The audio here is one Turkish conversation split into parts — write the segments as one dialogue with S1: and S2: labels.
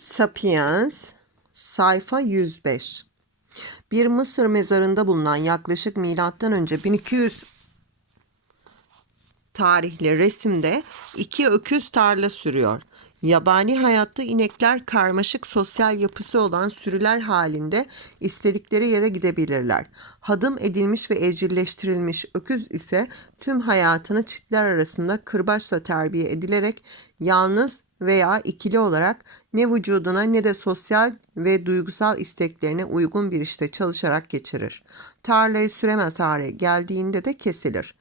S1: Sapiens sayfa 105 Bir Mısır mezarında bulunan yaklaşık milattan önce 1200 tarihli resimde iki öküz tarla sürüyor. Yabani hayatta inekler karmaşık sosyal yapısı olan sürüler halinde istedikleri yere gidebilirler. Hadım edilmiş ve evcilleştirilmiş öküz ise tüm hayatını çiftler arasında kırbaçla terbiye edilerek yalnız veya ikili olarak ne vücuduna ne de sosyal ve duygusal isteklerine uygun bir işte çalışarak geçirir. Tarlayı süremez hale geldiğinde de kesilir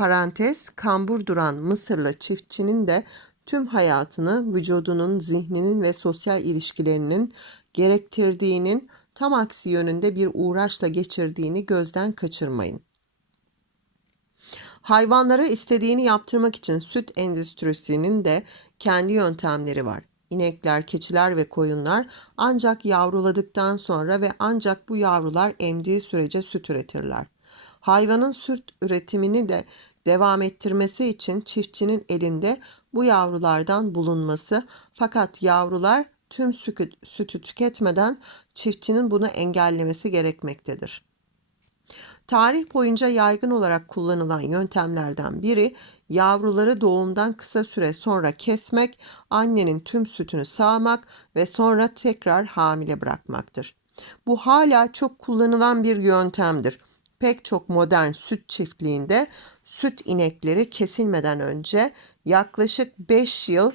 S1: parantez kambur duran Mısırlı çiftçinin de tüm hayatını vücudunun, zihninin ve sosyal ilişkilerinin gerektirdiğinin tam aksi yönünde bir uğraşla geçirdiğini gözden kaçırmayın. Hayvanlara istediğini yaptırmak için süt endüstrisinin de kendi yöntemleri var. İnekler, keçiler ve koyunlar ancak yavruladıktan sonra ve ancak bu yavrular emdiği sürece süt üretirler. Hayvanın süt üretimini de devam ettirmesi için çiftçinin elinde bu yavrulardan bulunması fakat yavrular tüm sütü, tüketmeden çiftçinin bunu engellemesi gerekmektedir. Tarih boyunca yaygın olarak kullanılan yöntemlerden biri yavruları doğumdan kısa süre sonra kesmek, annenin tüm sütünü sağmak ve sonra tekrar hamile bırakmaktır. Bu hala çok kullanılan bir yöntemdir. Pek çok modern süt çiftliğinde süt inekleri kesilmeden önce yaklaşık 5 yıl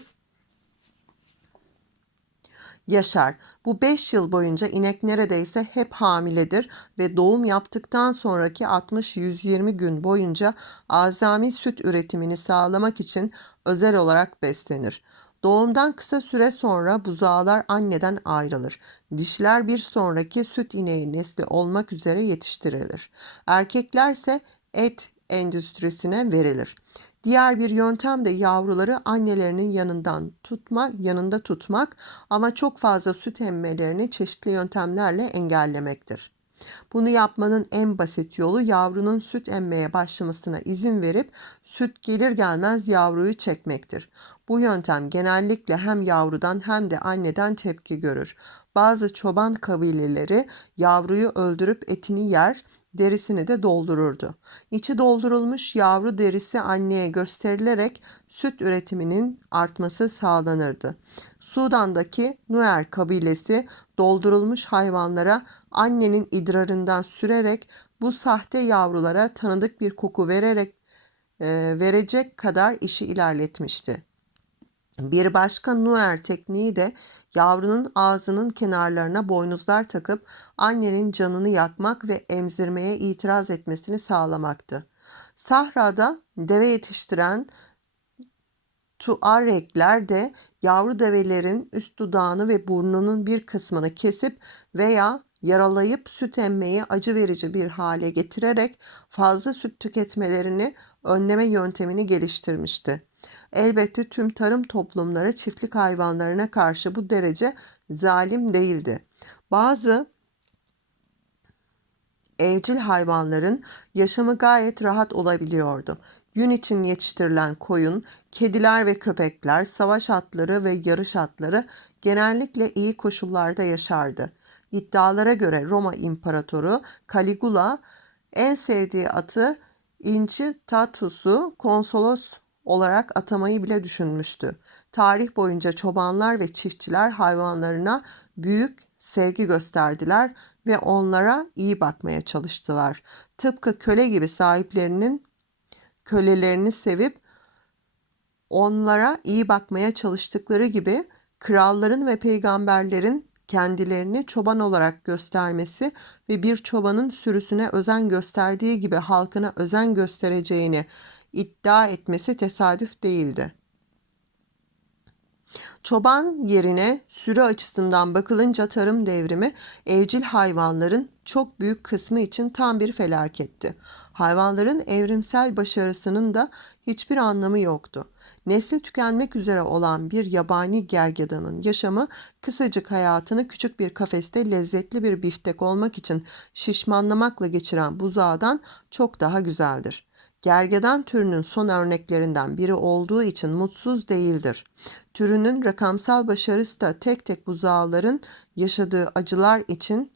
S1: yaşar. Bu 5 yıl boyunca inek neredeyse hep hamiledir ve doğum yaptıktan sonraki 60-120 gün boyunca azami süt üretimini sağlamak için özel olarak beslenir. Doğumdan kısa süre sonra buzağlar anneden ayrılır. Dişler bir sonraki süt ineği nesli olmak üzere yetiştirilir. Erkeklerse et endüstrisine verilir. Diğer bir yöntem de yavruları annelerinin yanından tutma, yanında tutmak ama çok fazla süt emmelerini çeşitli yöntemlerle engellemektir. Bunu yapmanın en basit yolu yavrunun süt emmeye başlamasına izin verip süt gelir gelmez yavruyu çekmektir. Bu yöntem genellikle hem yavrudan hem de anneden tepki görür. Bazı çoban kabileleri yavruyu öldürüp etini yer, derisini de doldururdu. İçi doldurulmuş yavru derisi anneye gösterilerek süt üretiminin artması sağlanırdı. Sudan'daki Nuer kabilesi doldurulmuş hayvanlara annenin idrarından sürerek bu sahte yavrulara tanıdık bir koku vererek e, verecek kadar işi ilerletmişti. Bir başka Nuer tekniği de yavrunun ağzının kenarlarına boynuzlar takıp annenin canını yakmak ve emzirmeye itiraz etmesini sağlamaktı. Sahrada deve yetiştiren Tuaregler de yavru develerin üst dudağını ve burnunun bir kısmını kesip veya yaralayıp süt emmeyi acı verici bir hale getirerek fazla süt tüketmelerini önleme yöntemini geliştirmişti. Elbette tüm tarım toplumları çiftlik hayvanlarına karşı bu derece zalim değildi. Bazı evcil hayvanların yaşamı gayet rahat olabiliyordu. Gün için yetiştirilen koyun, kediler ve köpekler, savaş atları ve yarış atları genellikle iyi koşullarda yaşardı. İddialara göre Roma İmparatoru Caligula en sevdiği atı İnci Tatus'u konsolos olarak atamayı bile düşünmüştü. Tarih boyunca çobanlar ve çiftçiler hayvanlarına büyük sevgi gösterdiler ve onlara iyi bakmaya çalıştılar. Tıpkı köle gibi sahiplerinin kölelerini sevip onlara iyi bakmaya çalıştıkları gibi kralların ve peygamberlerin kendilerini çoban olarak göstermesi ve bir çobanın sürüsüne özen gösterdiği gibi halkına özen göstereceğini iddia etmesi tesadüf değildi. Çoban yerine sürü açısından bakılınca tarım devrimi evcil hayvanların çok büyük kısmı için tam bir felaketti. Hayvanların evrimsel başarısının da hiçbir anlamı yoktu. Nesli tükenmek üzere olan bir yabani gergedanın yaşamı kısacık hayatını küçük bir kafeste lezzetli bir biftek olmak için şişmanlamakla geçiren buzağdan çok daha güzeldir. Gergedan türünün son örneklerinden biri olduğu için mutsuz değildir. Türünün rakamsal başarısı da tek tek buzağların yaşadığı acılar için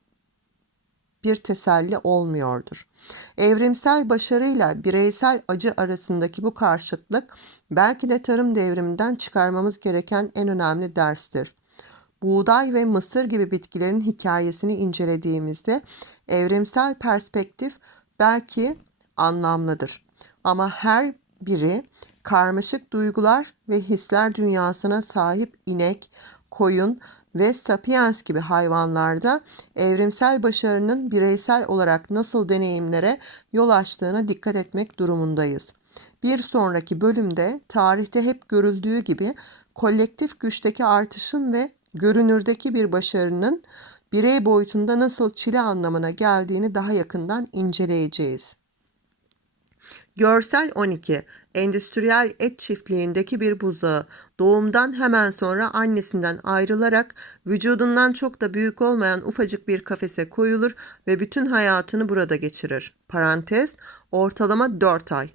S1: bir teselli olmuyordur. Evrimsel başarıyla bireysel acı arasındaki bu karşıtlık belki de tarım devriminden çıkarmamız gereken en önemli derstir. Buğday ve mısır gibi bitkilerin hikayesini incelediğimizde evrimsel perspektif belki anlamlıdır. Ama her biri karmaşık duygular ve hisler dünyasına sahip inek, koyun ve sapiens gibi hayvanlarda evrimsel başarının bireysel olarak nasıl deneyimlere yol açtığına dikkat etmek durumundayız. Bir sonraki bölümde tarihte hep görüldüğü gibi kolektif güçteki artışın ve görünürdeki bir başarının birey boyutunda nasıl çile anlamına geldiğini daha yakından inceleyeceğiz. Görsel 12. Endüstriyel et çiftliğindeki bir buzağı doğumdan hemen sonra annesinden ayrılarak vücudundan çok da büyük olmayan ufacık bir kafese koyulur ve bütün hayatını burada geçirir. Parantez ortalama 4 ay.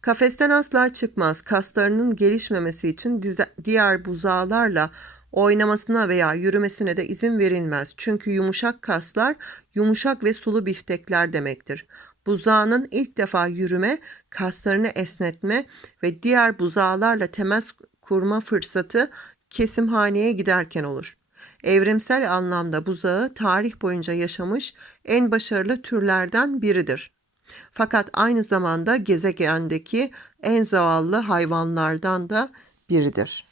S1: Kafesten asla çıkmaz. Kaslarının gelişmemesi için diğer buzağlarla oynamasına veya yürümesine de izin verilmez. Çünkü yumuşak kaslar yumuşak ve sulu biftekler demektir. Buzağının ilk defa yürüme, kaslarını esnetme ve diğer buzağlarla temas kurma fırsatı kesimhaneye giderken olur. Evrimsel anlamda buzağı tarih boyunca yaşamış en başarılı türlerden biridir. Fakat aynı zamanda gezegendeki en zavallı hayvanlardan da biridir.